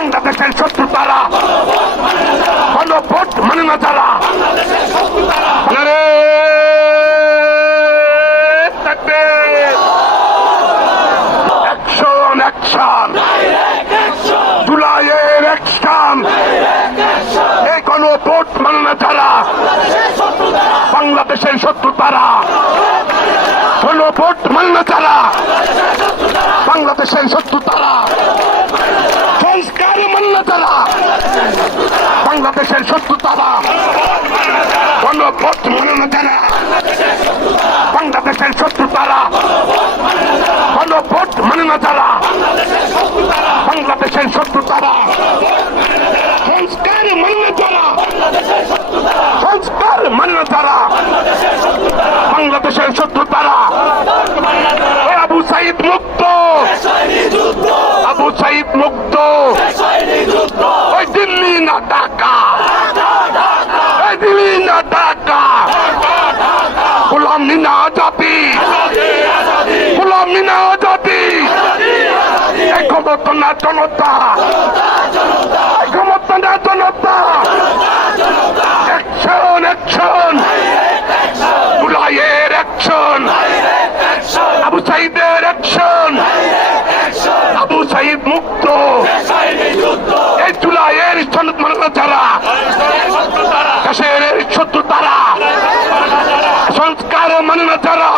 বাংলাদেশের শত্রু তারা, গণভোট মানে না যারা। অ্যাকশন অ্যাকশন, জুলাইয়ের অ্যাকশন, এই গণভোট মানে না যারা, বাংলাদেশের শত্রু তারা, গণভোট মানে না যারা, বাংলাদেশের শত্রু তারা, সংস্কার মানে না যারা, বাংলাদেশের শত্রু তারা, গণভোট মানে না যারা, বাংলাদেশের শত্রু তারা, গণভোট মানে না যারা, বাংলাদেশের শত্রু তারা, সংস্কার মানে না যারা, সংস্কার মানে না যারা, বাংলাদেশের শত্রু তারা। আবু সাইদ মুক্ত, আবু সাইদ মুক্ত, ওই দিল্লি না ঢাকা, ওই দিল্লি না ঢাকা, গোলাম মিনা আজাদি, গোলাম মিনা আজাদি, এই ক্ষমতা না জনতা, এই ক্ষমতা না জনতা। অ্যাকশন অ্যাকশন, জুলাইয়ের অ্যাকশন, আবু সাইদের অ্যাকশন, আবু সাইদ মুক্ত, এই জুলাইয়ের সনদ মানে না যারা, দেশের শত্রু তারা, সংস্কার মানে না যারা,